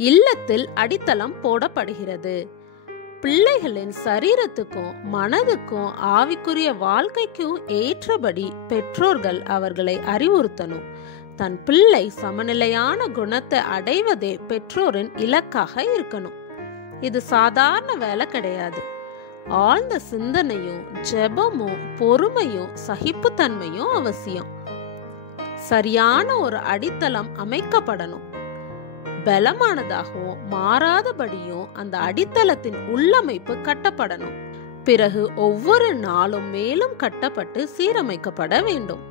இல்லத்தில் அடித்தளம் போடப்படுகிறது. பிள்ளைகளின் சரீரத்துக்கும் மனதுக்கும் ஆவிக்குரிய வாழ்க்கைக்கும் ஏற்றபடி பெற்றோர்கள் அவர்களை அறிவுறுத்தணும். தன் பிள்ளை சமநிலையான குணத்தை அடைவதே பெற்றோரின் இலக்காக இருக்கணும். இது சாதாரண வேலை கிடையாது. ஆழ்ந்த சிந்தனையும் ஜெபமும் பொறுமையும் சகிப்புத்தன்மையும் அவசியம். சரியான ஒரு அடித்தளம் அமைக்கப்படணும். பலமானதாகவும் மாறாதபடியும் அந்த அடித்தளத்தின் உள்ளமைப்பு கட்டப்படணும். பிறகு ஒவ்வொரு நாளும் மேலும் கட்டப்பட்டு சீரமைக்கப்பட வேண்டும்.